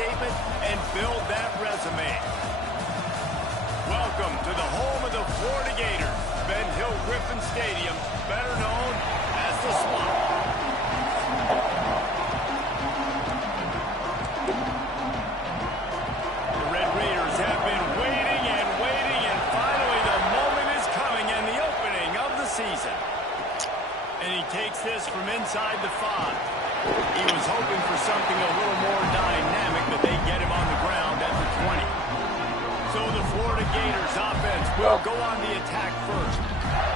statement and build that resume. Welcome to the home of the Florida Gators, Ben Hill Griffin Stadium, better known as the Swamp. The Red Raiders have been waiting, and finally the moment is coming and the opening of the season. And he takes this from inside the 5. He was hoping for something a little more dynamic, but they get him on the ground at the 20. So the Florida Gators offense will go on the attack first.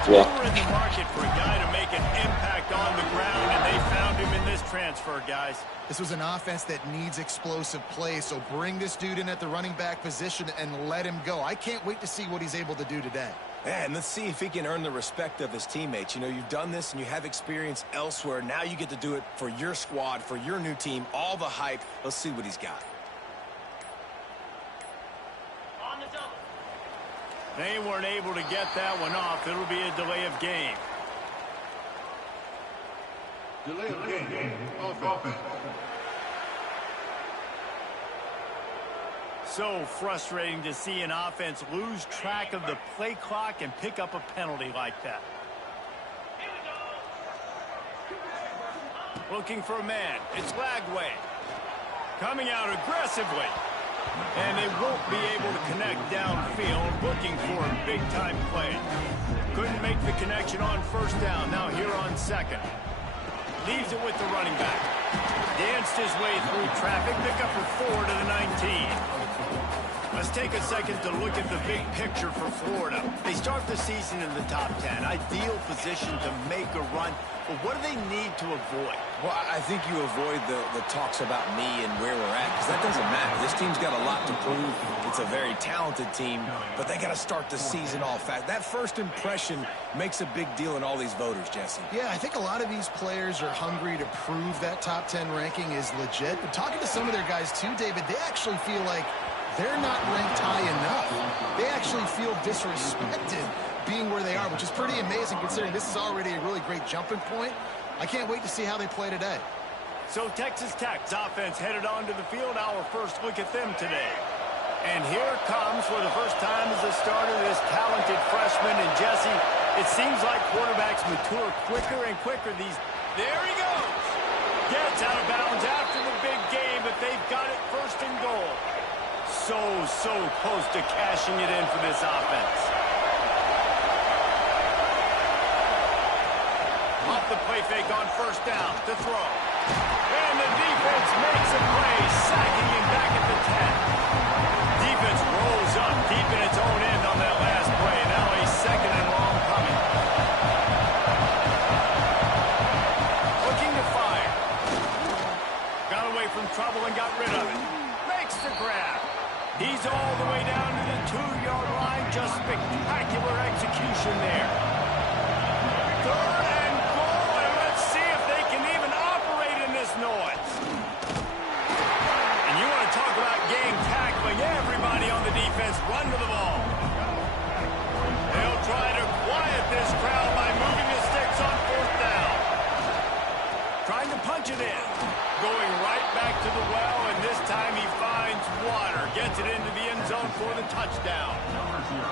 They were in the market for a guy to make an impact on the ground, and they found him in this transfer, guys. This was an offense that needs explosive play, so bring this dude in at the running back position and let him go. I can't wait to see what he's able to do today. Yeah, and let's see if he can earn the respect of his teammates. You know, you've done this and you have experience elsewhere. Now you get to do it for your squad, for your new team, all the hype. Let's see what he's got. They weren't able to get that one off. It'll be a delay of game. Delay of game. Offense. So frustrating to see an offense lose track of the play clock and pick up a penalty like that. Looking for a man. It's Lagway. Coming out aggressively. And they won't be able to connect downfield, looking for a big-time play. Couldn't make the connection on first down. Now here on second. Leaves it with the running back. Danced his way through traffic. Pick up for 4 to the 19. Let's take a second to look at the big picture for Florida. They start the season in the top 10. Ideal position to make a run. But what do they need to avoid? Well, I think you avoid the talks about me and where we're at, because that doesn't matter. This team's got a lot to prove. It's a very talented team, but they got to start the season off fast. That first impression makes a big deal in all these voters, Jesse. Yeah, I think a lot of these players are hungry to prove that top 10 ranking is legit. But talking to some of their guys too, David, they actually feel like they're not ranked high enough. They actually feel disrespected being where they are, which is pretty amazing considering this is already a really great jumping point. I can't wait to see how they play today. So Texas Tech's offense headed onto the field. Our first look at them today. And here comes for the first time as a starter this talented freshman. And Jesse, it seems like quarterbacks mature quicker and quicker these. There he goes. Gets out of bounds after the big game, but they've got it first and goal. So close to cashing it in for this offense. Off the play fake on first down to throw. And the defense makes a play, sacking him back at the 10. Defense rolls up deep in its own end on that last play. Now a second and long coming. Looking to fire. Got away from trouble and got rid of it. Makes the grab. He's all the way down to the 2-yard line. Just spectacular execution there. Third and goal, and let's see if they can even operate in this noise. And you want to talk about game tackling. Everybody on the defense run to the ball. They'll try to quiet this crowd by moving the sticks on fourth down. Trying to punch it in. Going right back to the well, and this time he finds water. Gets it into the end zone for the touchdown.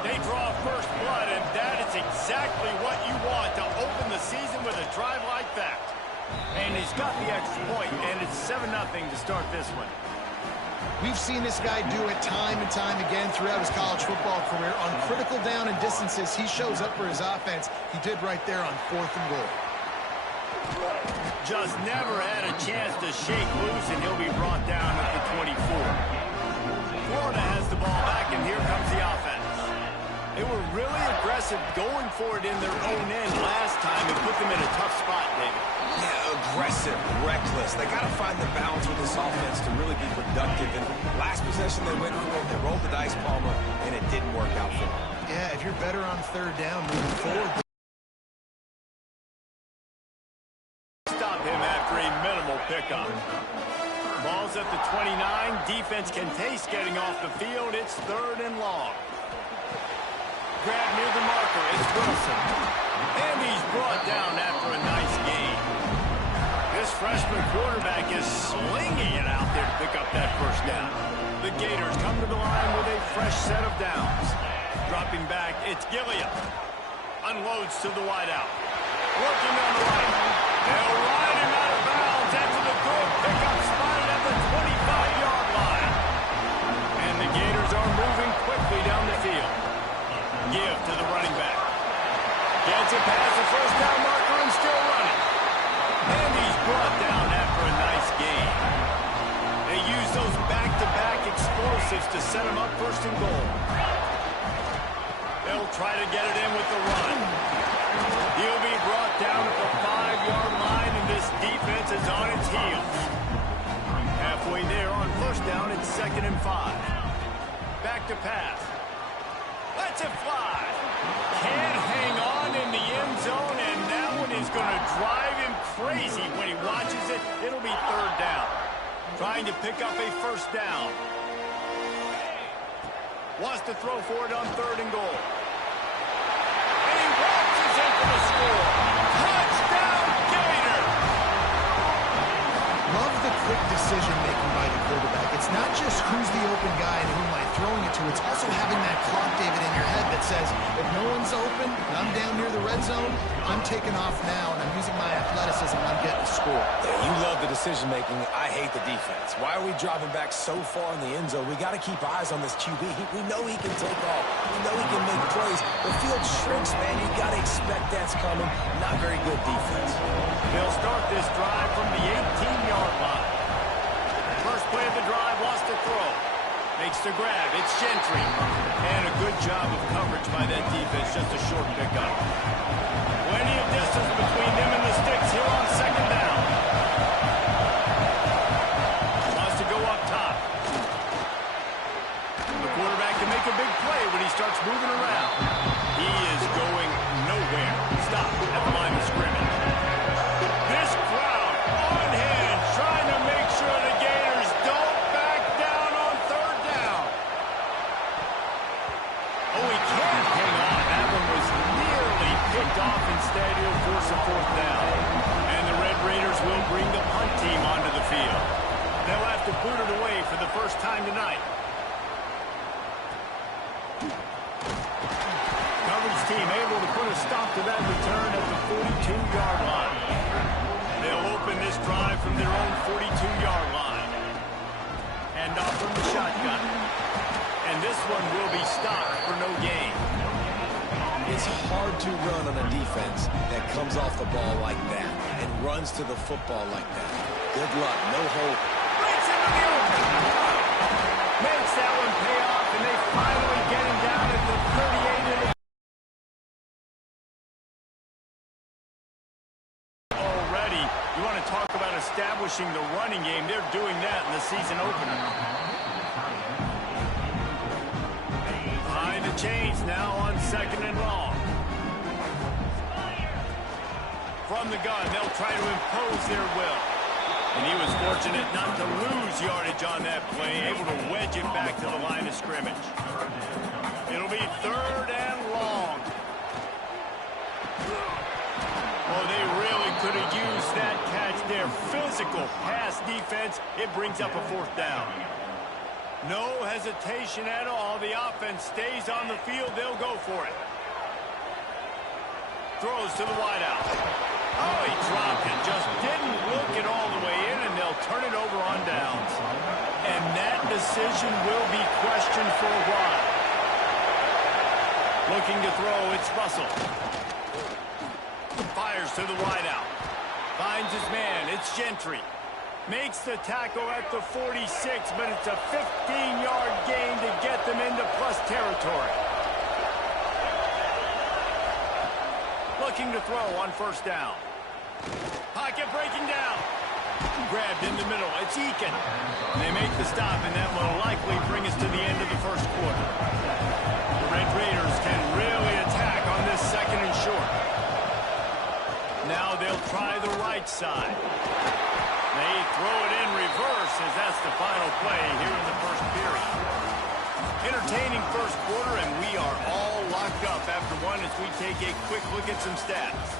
They draw first blood, and that is exactly what you want to open the season with a drive like that. And he's got the extra point, and it's 7-0 to start this one. We've seen this guy do it time and time again throughout his college football career. On critical down and distances, he shows up for his offense. He did right there on fourth and goal. Just never had a chance to shake loose, and he'll be brought down at the 24. Florida has the ball back, and here comes the offense. They were really aggressive going for it in their own end last time and put them in a tough spot, David. Yeah, aggressive, reckless. They got to find the balance with this offense to really be productive. And last possession they went for, they rolled the dice, Palmer, and it didn't work out for them. Yeah, if you're better on third down moving forward. Stop him after a minimal pickup. Ball's at the 29. Defense can taste getting off the field. It's third and long. Grab near the marker. It's Wilson. And he's brought down after a nice gain. This freshman quarterback is slinging it out there to pick up that first down. the Gators come to the line with a fresh set of downs. Dropping back, it's Gilliam. Unloads to the wideout. Working on the right. They'll ride him out of bounds after the good pickup spotted at the 25-yard line. And the Gators are moving quickly down the field. Give to the running back. Gets it past the first down marker and still running. And he's brought down after a nice gain. They use those back-to-back explosives to set him up first and goal. They'll try to get it in with the run. He'll be brought down at the 5-yard line, and this defense is on its heels. Halfway there on first down, it's 2nd and 5. Back to pass. Lets it fly. Can't hang on in the end zone, and that one is going to drive him crazy when he watches it. It'll be 3rd down. Trying to pick up a first down. Wants to throw for it on 3rd and goal. And he waltzes in for the score. Touchdown, Gator! Love the quick decision-making by the quarterback. It's not just who's the open guy and who am I throwing it to. It's also having that clock, David, in your head that says, if no one's open and I'm down near the red zone, I'm taking off now, and I'm using my athleticism, and I'm getting a score. Yeah, you love the decision-making. I hate the defense. Why are we dropping back so far in the end zone? We got to keep eyes on this QB. We know he can take off. We know he can make plays. The field shrinks, man. You got to expect that's coming. Not very good defense. They'll start this drive from the 18-yard line. First play of the drive, wants to throw. Makes the grab. It's Gentry. And a good job of coverage by that defense. Just a short pickup. Plenty of distance between them and the sticks here on 2nd down. Wants to go up top. The quarterback can make a big play when he starts moving around. He is going nowhere. Stop at the line of scrimmage. This crowd on hand trying to make sure the Gators don't back down on 3rd down. Oh, he can't hang on. That one was nearly picked off. Instead, he'll force a 4th down. And the Red Raiders will bring the punt team onto the field. They'll have to boot it away for the first time tonight. Coverage team able to put a stop to that return at the 42-yard line. They'll open this drive from their own 42-yard line. And off from the shotgun. And this one will be stopped for no gain. It's hard to run on a defense that comes off the ball like that and runs to the football like that. Good luck. No hope. Breaks into the open. Makes that one pay off, and they finally get him down at the 38. Already, you want to talk about establishing the running game. They're doing that in the season opener. Behind the chains now on 2nd and long. From the gun, they'll try to impose their will. And he was fortunate not to lose yardage on that play, able to wedge it back to the line of scrimmage. It'll be 3rd and long. Oh, they really could have used that catch there. Physical pass defense. It brings up a 4th down. No hesitation at all. The offense stays on the field. They'll go for it. Throws to the wideout. Oh, he dropped it. Just didn't look it all the way in, and they'll turn it over on downs. And that decision will be questioned for a while. Looking to throw, it's Russell. Fires to the wideout. Finds his man. It's Gentry. Makes the tackle at the 46, but it's a 15-yard gain to get them into plus territory. Looking to throw on first down. Pocket breaking down. Grabbed in the middle. It's Eakin. They make the stop, and that will likely bring us to the end of the first quarter. The Red Raiders can really attack on this 2nd and short. Now they'll try the right side. They throw it in reverse as that's the final play here in the first period. Entertaining first quarter, and we are all locked up after one as we take a quick look at some stats.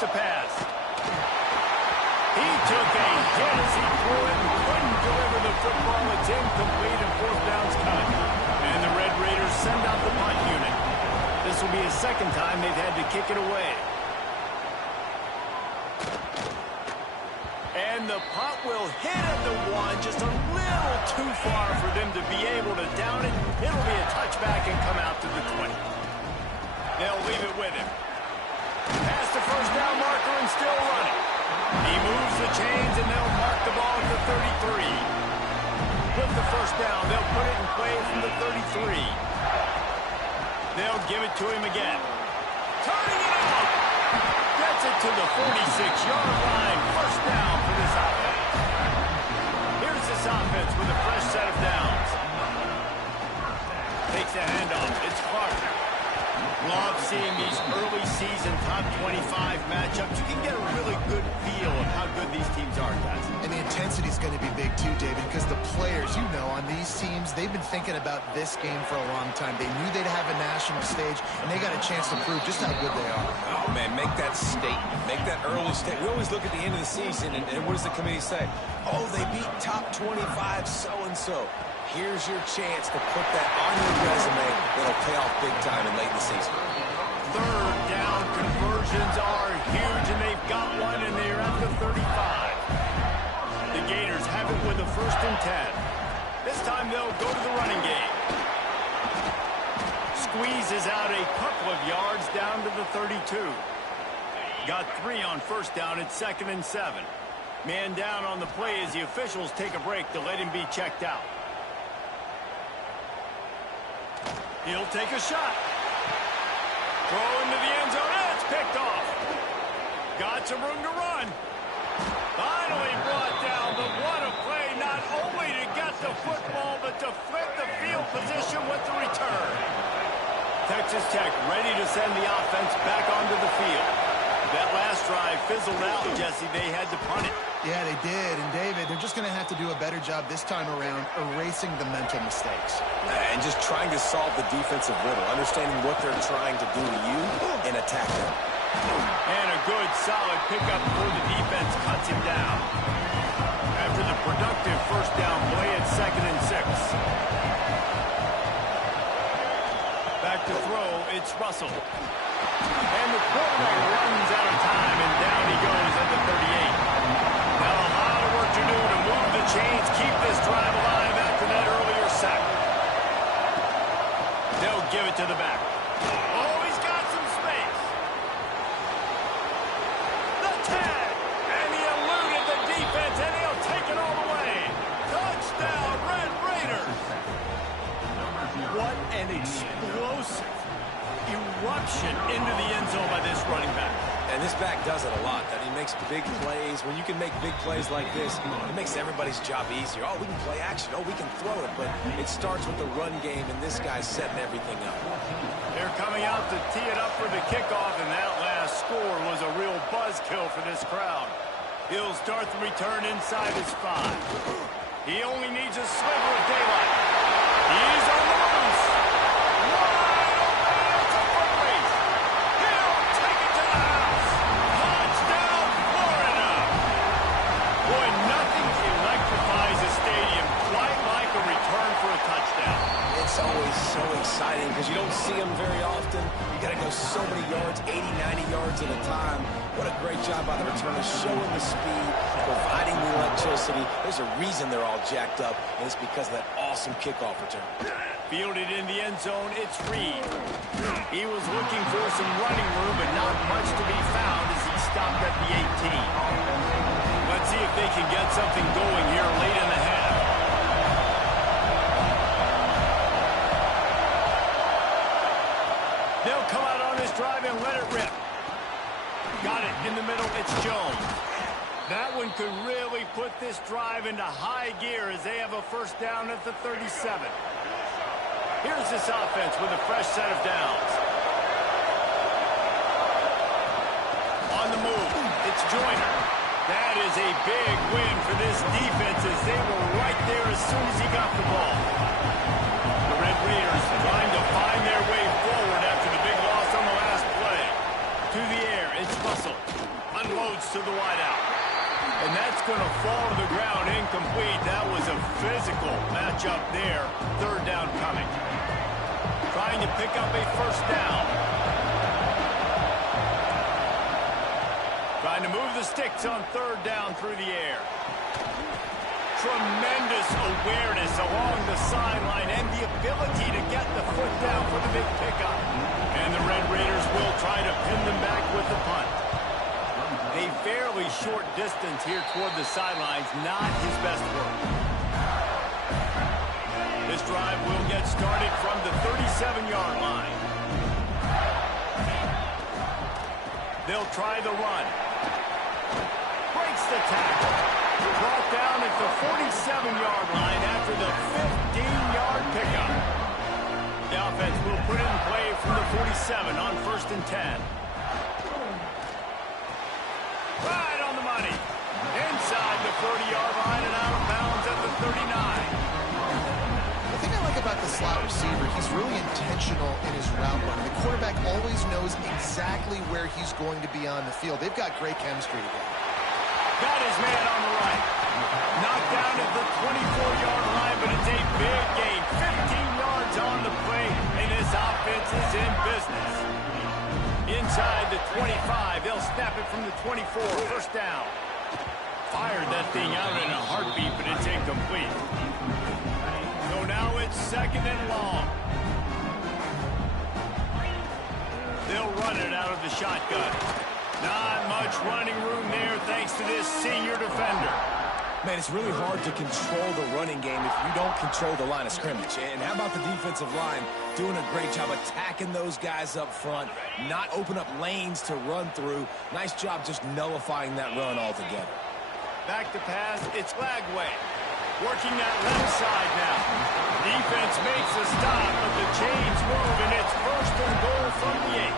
to pass. He took a hit as he threw it and couldn't deliver the football. It's incomplete and fourth down's cut. And the Red Raiders send out the punt unit. This will be the second time they've had to kick it away. And the punt will hit at the one, just a little too far for them to be able to down it. It'll be a touchback and come out to the 20. They'll leave it with him. Past the first down marker and still running. He moves the chains and they'll mark the ball at the 33. With the first down, they'll put it in play from the 33. They'll give it to him again. Turning it out. Gets it to the 46-yard line. First down for this offense. Here's this offense with a fresh set of downs. Takes the handoff. It's Clark. Love seeing these early season top 25 matchups. You can get a really good feel of how good these teams are, guys. And the intensity is going to be big too, David, because the players, you know, on these teams, they've been thinking about this game for a long time. They knew they'd have a national stage, and they got a chance to prove just how good they are. Oh, man, make that statement. Make that early statement. We always look at the end of the season, and what does the committee say? Oh, they beat top 25 so-and-so. Here's your chance to put that on your resume that'll pay off big time in late in the season. Third down conversions are huge, and they've got one, and they're at the 35. The Gators have it with a 1st and 10. This time they'll go to the running game. Squeezes out a couple of yards down to the 32. Got 3 on first down at 2nd and 7. Man down on the play as the officials take a break to let him be checked out. He'll take a shot. Throw into the end zone. It's picked off. Got some room to run. Finally brought down, but what a play, not only to get the football, but to flip the field position with the return. Texas Tech ready to send the offense back onto the field. That last drive fizzled out, Jesse. They had to punt it. Yeah, they did. And, David, they're just going to have to do a better job this time around erasing the mental mistakes. And just trying to solve the defensive riddle, understanding what they're trying to do to you and attack them. And a good, solid pickup before the defense cuts him down. After the productive first down play at 2nd and 6. Back to throw, it's Russell. And the quarterback runs out of time, and down he goes at the 38. Now a lot of work to do to move the chains, keep this drive alive after that earlier sack. They'll give it to the back. Oh, he's got some space. The tag, and he eluded the defense, and he'll take it all the way. Touchdown, Red Raiders. What an explosive eruption into the end zone by this running back. And this back does it a lot. That he makes big plays. When you can make big plays like this, it makes everybody's job easier. Oh, we can play action. Oh, we can throw it. But it starts with the run game, and this guy's setting everything up. They're coming out to tee it up for the kickoff, and that last score was a real buzzkill for this crowd. He'll start the return inside his 5. He only needs a sliver of daylight. He's on the loose. It's always so exciting because you don't see them very often. You got to go so many yards, 80, 90 yards at a time. What a great job by the returners, showing the speed, providing the electricity. There's a reason they're all jacked up, and it's because of that awesome kickoff return. Fielded in the end zone, it's Reed. He was looking for some running room, but not much to be found as he stopped at the 18. Let's see if they can get something going here late in the half. They'll come out on this drive and let it rip. Got it in the middle. It's Jones. That one could really put this drive into high gear as they have a first down at the 37. Here's this offense with a fresh set of downs. On the move, it's Joyner. That is a big win for this defense as they were right there as soon as he got the ball. The Red Raiders trying to find their way forward after the big loss on the last play. To the air, it's Russell. going to fall to the ground incomplete. That was a physical matchup there. Third down coming. Trying to pick up a first down. Trying to move the sticks on third down through the air. Tremendous awareness along the sideline and the ability to get the foot down for the big pickup. And the Red Raiders will try to pin them back with the punt. A fairly short distance here toward the sidelines, not his best work. This drive will get started from the 37-yard line. They'll try the run. Breaks the tackle. Brought down at the 47-yard line after the 15-yard pickup. The offense will put it in play from the 47 on 1st and 10. Right on the money. Inside the 40-yard line and out of bounds at the 39. The thing I like about the slot receiver, he's really intentional in his route running. The quarterback always knows exactly where he's going to be on the field. They've got great chemistry together. Got his man on the right. Knocked down at the 24-yard line, but it's a big gain. 15 yards on the play, and this offense is in business. Inside the 25, they'll snap it from the 24. First down. Fired that thing out in a heartbeat, but it's incomplete. So now it's 2nd and long. They'll run it out of the shotgun. Not much running room there thanks to this senior defender. Man, it's really hard to control the running game if you don't control the line of scrimmage. And how about the defensive line doing a great job attacking those guys up front, not open up lanes to run through. Nice job just nullifying that run altogether. Back to pass, it's Lagway. Working that left side now. Defense makes a stop, but the chains move, and it's 1st and goal from the 8.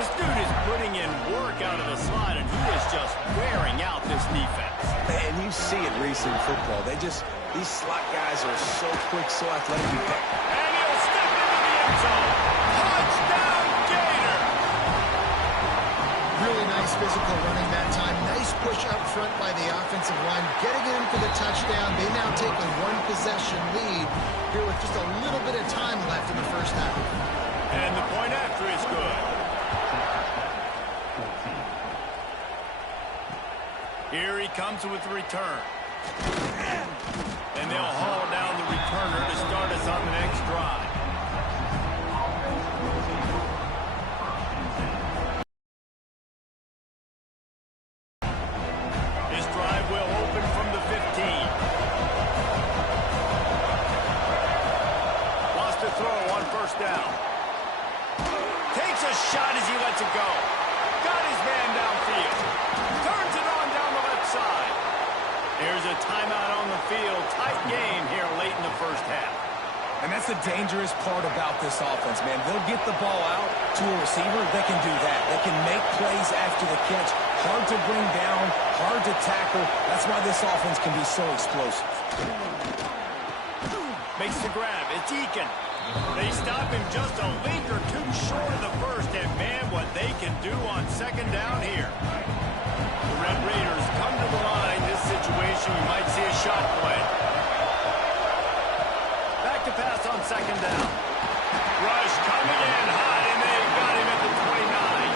This dude is putting in work out of the slot, and he is just wearing out this defense. And you see it, Reese, in football. These slot guys are so quick, so athletic. And he'll step into the end zone. Touchdown, Gator! Really nice physical running that time. Nice push up front by the offensive line. Getting it in for the touchdown. They now take a one-possession lead here with just a little bit of time left in the first half. And the point after is good. Here he comes with the return. And they'll haul down the returner to start us on the next drive. This drive will open from the 15. Wants to throw on 1st down. Takes a shot as he lets it go. Got his man downfield. Turns it on down the left side. There's a timeout on the field. Tight game here late in the first half. And that's the dangerous part about this offense, man. They'll get the ball out to a receiver. They can do that. They can make plays after the catch. Hard to bring down, hard to tackle. That's why this offense can be so explosive. Makes the grab. It's Eakin. They stop him just a link or two short of the first, and man, what they can do on 2nd down here. The Red Raiders come to the line. This situation, you might see a shot play. Back to pass on 2nd down. Rush coming in hot, and they've got him at the 29.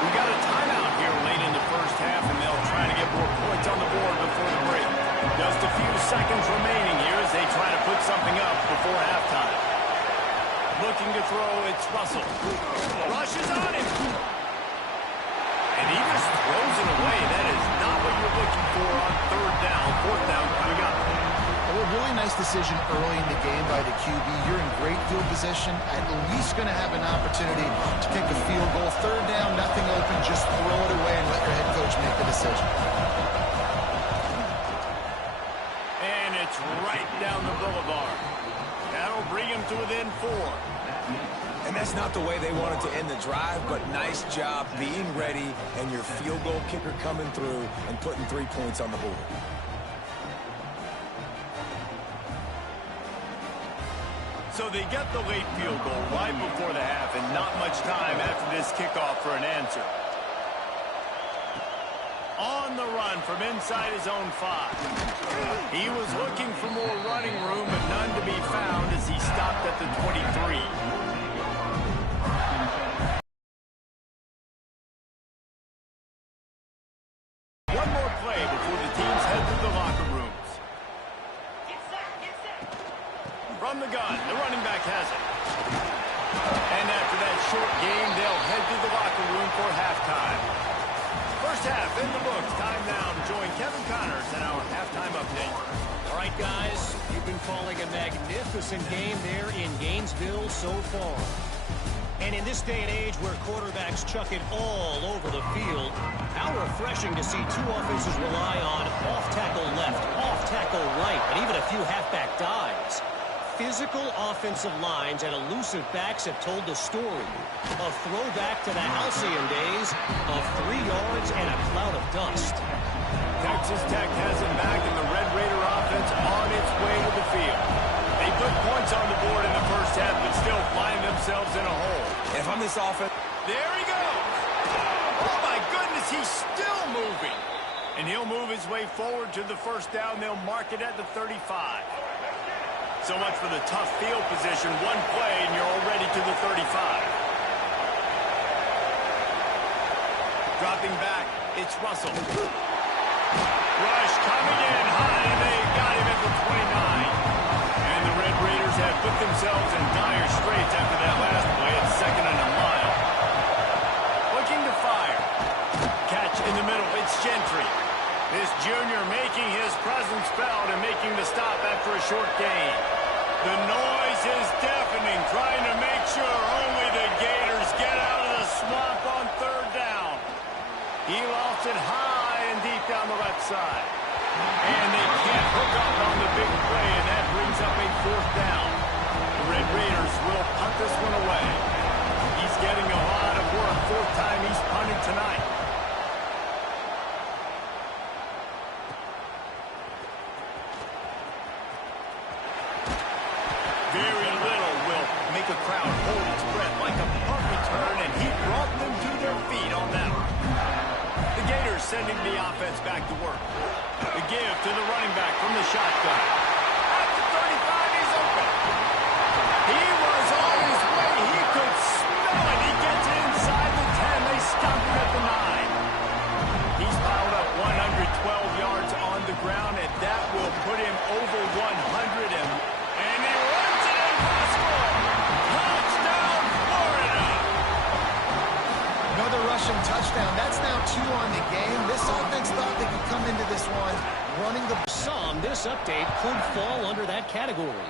We got a timeout here late in the first half, and they'll try to get more points on the board before the break. Just a few seconds remaining here as they try to put something up before halftime. Looking to throw, it's Russell. Rush is on him. And he just throws it away. That is not what you're looking for on 3rd down. 4th down coming up. Well, a really nice decision early in the game by the QB. You're in great field position. At least going to have an opportunity to kick a field goal. 3rd down, nothing open. Just throw it away and let your head coach make the decision. And it's right down the boulevard. That'll bring him to within 4. And that's not the way they wanted to end the drive, but nice job being ready and your field goal kicker coming through and putting 3 points on the board. So they get the late field goal right before the half, and not much time after this kickoff for an answer. on the run from inside his own 5. He was looking for more running room, but none to be found as he stopped at the 23. One more play before the teams head to the locker rooms. From the gun, the running back has it. And after that short game, they'll head to the locker room for halftime. First half in the books. Time now to join Kevin Connors in our halftime update. All right, guys, you've been calling a magnificent game there in Gainesville so far. And in this day and age where quarterbacks chuck it all over the field, how refreshing to see two offenses rely on off-tackle left, off-tackle right, and even a few halfback dives. Physical offensive lines and elusive backs have told the story. A throwback to the halcyon days of 3 yards and a cloud of dust. Texas Tech has it back, and the Red Raider offense on its way to the field. They put points on the board in the first half, but still find themselves in a hole. If I'm this offense... There he goes! Oh, my goodness, he's still moving. And he'll move his way forward to the first down. They'll mark it at the 35. So much for the tough field position. One play, and you're already to the 35. Dropping back, it's Russell. Rush coming in high, and they got him at the 29. And the Red Raiders have put themselves in dire straits after that last play at 2nd and a mile. Looking to fire. Catch in the middle, it's Gentry. This junior making his presence felt and making the stop after a short gain. The noise is deafening, trying to make sure only the Gators get out of the swamp on 3rd down. He lost it high and deep down the left side. And they can't hook up on the big play, and that brings up a 4th down. The Red Raiders will punt this one away. He's getting a lot of work, 4th time he's punted tonight. Very little will make a crowd hold its breath like a punt return, and he brought them to their feet on that one. The Gators sending the offense back to work. The give to the running back from the shotgun. At the 35, he's open. He was on his way. He could smell it. He gets it inside the 10. They stop him at the 9. He's piled up 112 yards on the ground, and that will put him over 100. And he runs it impossible. Touchdown, Florida. Another rushing touchdown. That's now 2 on the game. This offense thought they could come into this one running the... Some, this update could fall under that category.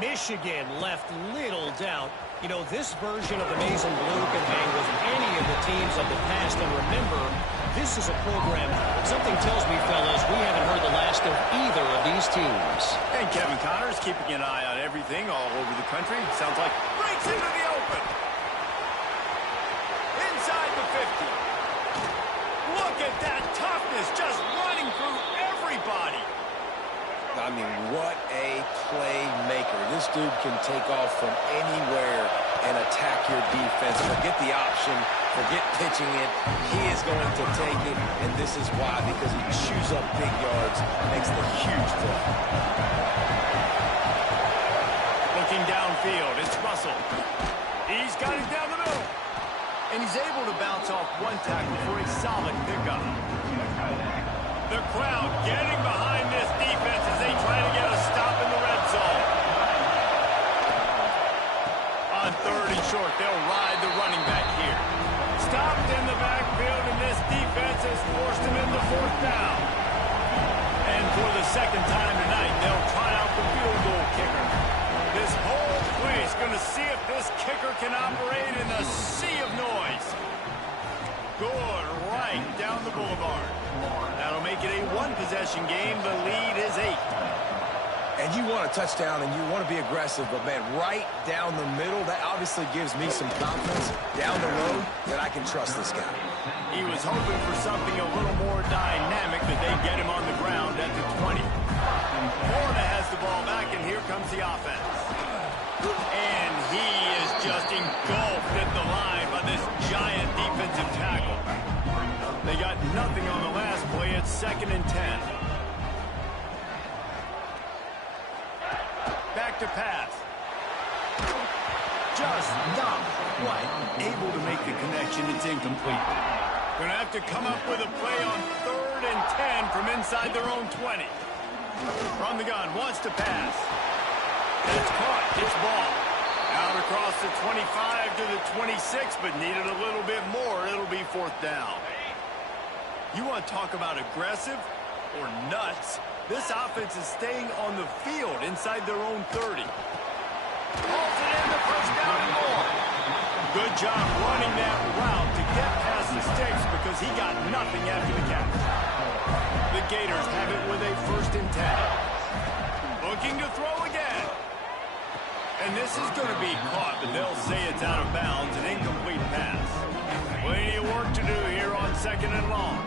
Michigan left little doubt. You know, this version of the Maize and Blue can hang with any of the teams of the past. And remember, this is a program. Something tells me, fellas, we haven't heard the last of either of these teams. And Kevin Connors keeping an eye on everything all over the country. Sounds like breaks into the open. Inside the 50. Look at that toughness, just running through everybody. I mean, what a playmaker. This dude can take off from anywhere and attack your defense. Forget the option. Forget pitching it. He is going to take it, and this is why, because he chews up big yards, makes the huge play. Looking downfield, it's Russell. He's got it down the middle. And he's able to bounce off one tackle for a solid pickup. The crowd getting behind this defense as they try to get a stop in the red zone. On 3rd and short, they'll ride the running back here. Stopped in the backfield, and this defense has forced him into 4th down. And for the 2nd time tonight, they'll try out the field goal kicker. This whole place going to see if this kicker can operate in a sea of noise. Good right down the boulevard. That'll make it a 1-possession game. The lead is 8. And you want a touchdown, and you want to be aggressive, but, man, right down the middle, that obviously gives me some confidence down the road that I can trust this guy. He was hoping for something a little more dynamic, that they get him on the ground at the 20. Florida has the ball back, and here comes the offense. And he is just engulfed at the line by this giant defensive tackle. They got nothing on the left 2nd and 10. Back to pass. Just not quite able to make the connection. It's incomplete. Going to have to come up with a play on 3rd and 10 from inside their own 20. From the gun, wants to pass. It's caught. It's ball. Out across the 25 to the 26, but needed a little bit more. It'll be 4th down. You want to talk about aggressive or nuts? This offense is staying on the field inside their own 30. Pulls it in the 1st down and more. Good job running that route to get past the sticks because he got nothing after the catch. The Gators have it with a 1st and 10. Looking to throw again. And this is going to be caught, but they'll say it's out of bounds, an incomplete pass. Plenty of work to do here on 2nd and long.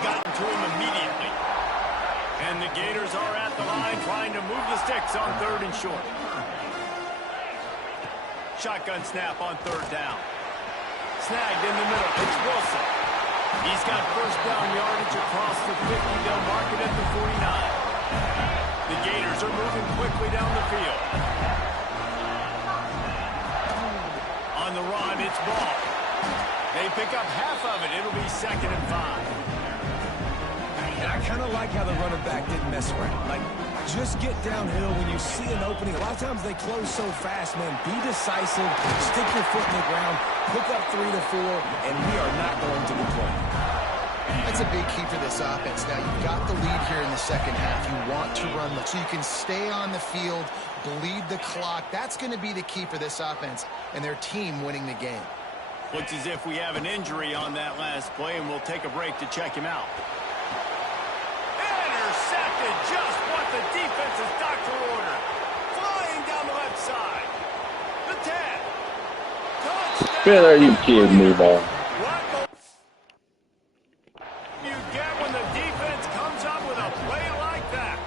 Gotten to him immediately. And the Gators are at the line trying to move the sticks on 3rd and short. Shotgun snap on 3rd down. Snagged in the middle. It's Wilson. He's got 1st down yardage across the 50. They'll mark it at the 49. The Gators are moving quickly down the field. On the run, it's ball. They pick up half of it. It'll be 2nd and 5. And I kind of like how the running back didn't mess around. Like, just get downhill when you see an opening. A lot of times they close so fast, man. Be decisive, stick your foot in the ground, pick up 3 to 4, and we are not going to complain. That's a big key for this offense. Now, you've got the lead here in the 2nd half. You want to run so you can stay on the field, bleed the clock. That's going to be the key for this offense and their team winning the game. Looks as if we have an injury on that last play, and we'll take a break to check him out. Intercepted, just what the defense's doctor ordered. Flying down the left side. The 10. Touchdown. Where are you kidding me, man? What you get when the defense comes up with a play like that?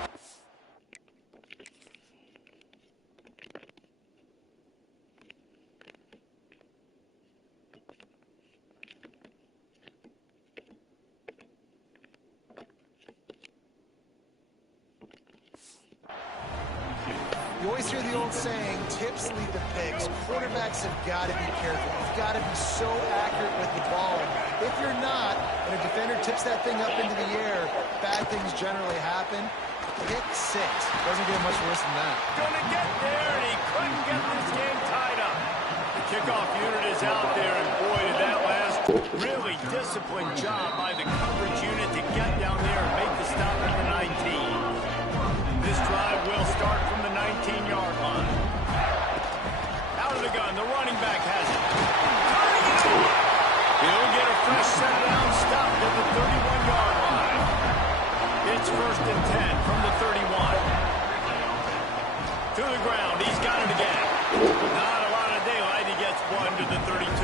You always hear the old saying, tips lead to picks. Quarterbacks have got to be careful. You've got to be so accurate with the ball. If you're not, and a defender tips that thing up into the air, bad things generally happen. Pick 6. Doesn't get much worse than that. Gonna get there, and he couldn't get this game tied up. The kickoff unit is out there, and boy, did that last really disciplined job by the coverage unit to get down there and make the stop at the 19. This drive will start from the 19-yard line. Out of the gun, the running back has it. He'll get a fresh set down, stopped at the 31-yard line. It's 1st and 10 from the 31. To the ground, he's got it again. Not a lot of daylight, he gets one to the 32.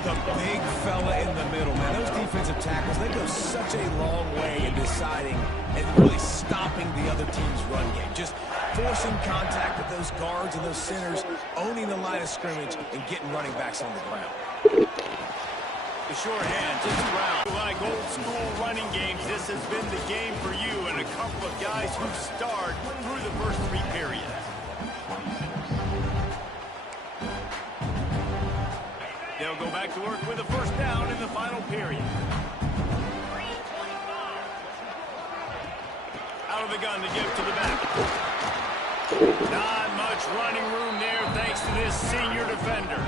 The big fella in the middle, man. Those defensive tackles, they go such a long way in deciding and really stopping the other team's run game. Just forcing contact with those guards and those centers, owning the line of scrimmage, and getting running backs on the ground. The short hands, it's Brown. Like old school running games, this has been the game for you and a couple of guys who starred through the first 3 periods. They'll go back to work with a 1st down in the final period. Out of the gun to give to the back. Not much running room there thanks to this senior defender.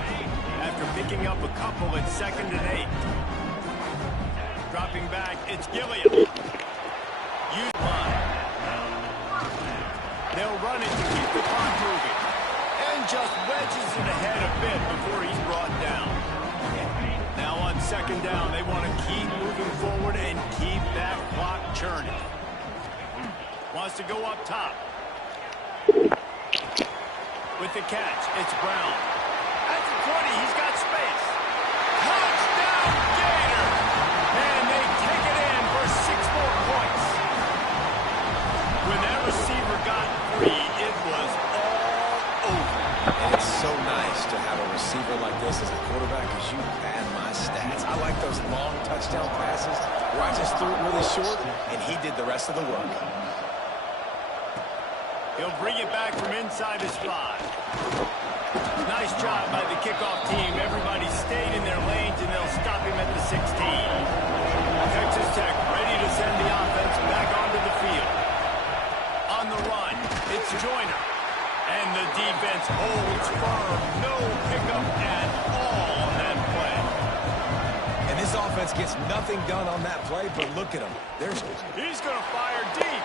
After picking up a couple at 2nd and 8. Dropping back, it's Gilliam. Use line. They'll run it to keep the clock moving. And just wedges it ahead a bit before he's brought down. Now on 2nd down, they want to keep moving forward and keep that clock churning. Wants to go up top. With the catch, it's Brown. At the 20, he's got space. Touchdown, Gator! And they take it in for 6 more points. When that receiver got free, it was all over. And it's so nice to have a receiver like this as a quarterback because you pad my stats. I like those long touchdown passes where I just threw it really short and he did the rest of the work. He'll bring it back from inside his 5. Nice job by the kickoff team. Everybody stayed in their lanes, and they'll stop him at the 16. Texas Tech ready to send the offense back onto the field. On the run, it's Joyner. And the defense holds firm. No pickup at all on that play. And this offense gets nothing done on that play, but look at him. He's going to fire deep.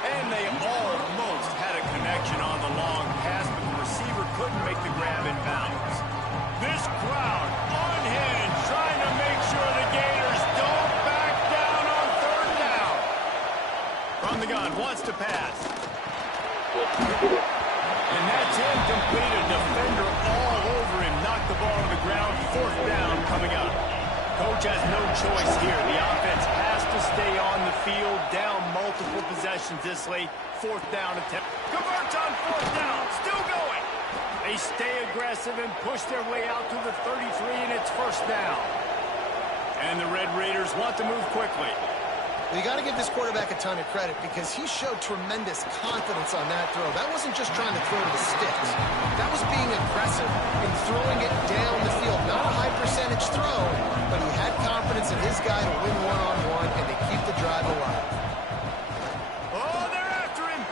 And they almost had a connection on the long pass, but the receiver couldn't make the grab in bounds. This crowd unhinged, trying to make sure the Gators don't back down on 3rd down. From the gun, wants to pass. And that's incomplete. A defender all over him. Knocked the ball to the ground. 4th down coming up. Coach has no choice here. The offense has to stay on the field, down multiple possessions this late. 4th down attempt. Converts on 4th down. Still going. They stay aggressive and push their way out to the 33, and it's 1st down. And the Red Raiders want to move quickly. Well, you got to give this quarterback a ton of credit because he showed tremendous confidence on that throw. That wasn't just trying to throw to the sticks. That was being aggressive and throwing it down the field. Not a high percentage throw, but he had confidence in his guy to win one-on-one and to keep the drive alive. Oh, they're after him.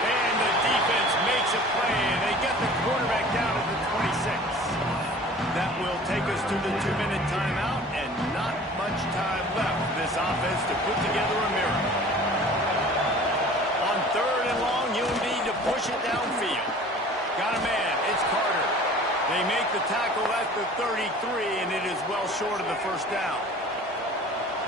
And the defense makes a play, and they get the quarterback down at the 26. That will take us to the 2-minute timeout, and not much time left for this offense to put together a miracle. On 3rd and long, you'll need to push it downfield. Got a man. It's Carter. They make the tackle at the 33, and it is well short of the 1st down.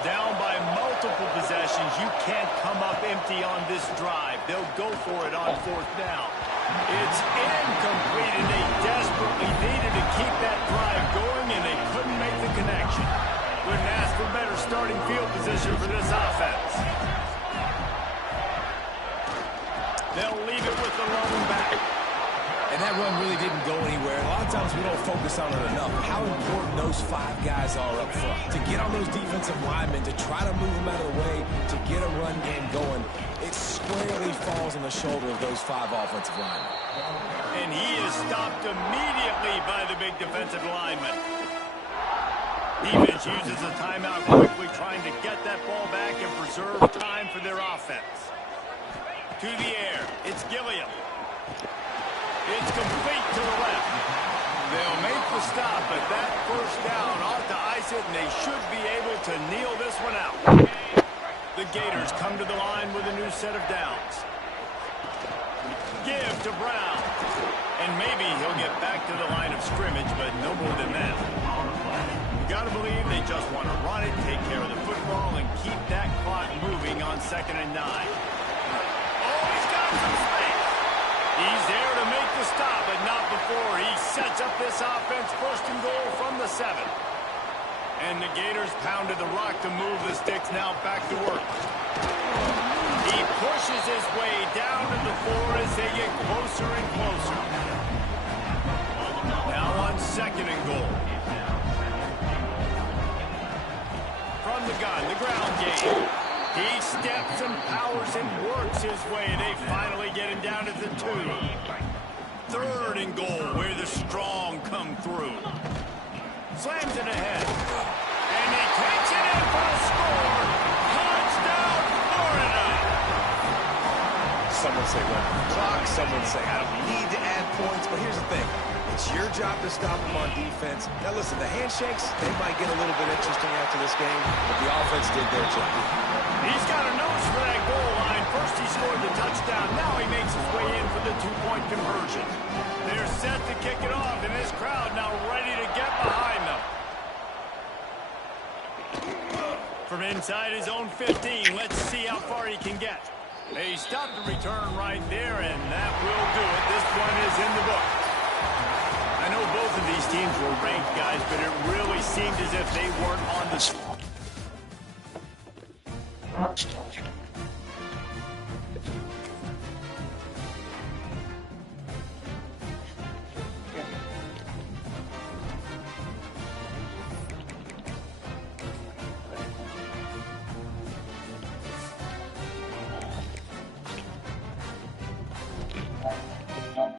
Down by multiple possessions. You can't come up empty on this drive. They'll go for it on 4th down. It's incomplete, and they desperately needed to keep that drive going, and they couldn't make the connection. Couldn't ask for better starting field position for this offense. They'll leave it with the lone back. And that run really didn't go anywhere. A lot of times we don't focus on it enough. How important those 5 guys are up front. To get on those defensive linemen, to try to move them out of the way, to get a run game going, it squarely falls on the shoulder of those 5 offensive linemen. And he is stopped immediately by the big defensive lineman. Defense uses a timeout quickly, trying to get that ball back and preserve time for their offense. To the air, it's Gilliam. It's complete to the left. They'll make the stop, but that 1st down ought to ice it, and they should be able to kneel this one out. The Gators come to the line with a new set of downs. Give to Brown. And maybe he'll get back to the line of scrimmage, but no more than that. You got to believe they just want to run it, take care of the football, and keep that clock moving on 2nd and 9. Oh, he's got some space. He's there to make the stop, but not before he sets up this offense. 1st and goal from the 7. And the Gators pounded the rock to move the sticks. Now back to work. He pushes his way down to the 4 as they get closer and closer. Now on 2nd and goal. From the gun, the ground game. He steps and powers and works his way. They finally get him down at the 2. 3rd and goal, where the strong come through. Slams it ahead. And he takes it in for a score. Touchdown, Florida. Some would say run the clock. Some would say I don't need to add points. But here's the thing. It's your job to stop them on defense. Now, listen, the handshakes, they might get a little bit interesting after this game, but the offense did their job. He's got a nose for that goal line. First he scored the touchdown. Now he makes his way in for the 2-point conversion. They're set to kick it off, and this crowd now ready to get behind them. From inside his own 15, let's see how far he can get. They stopped the return right there, and that will do it. This one is in the book. I know both of these teams were ranked, guys, but it really seemed as if they weren't on the...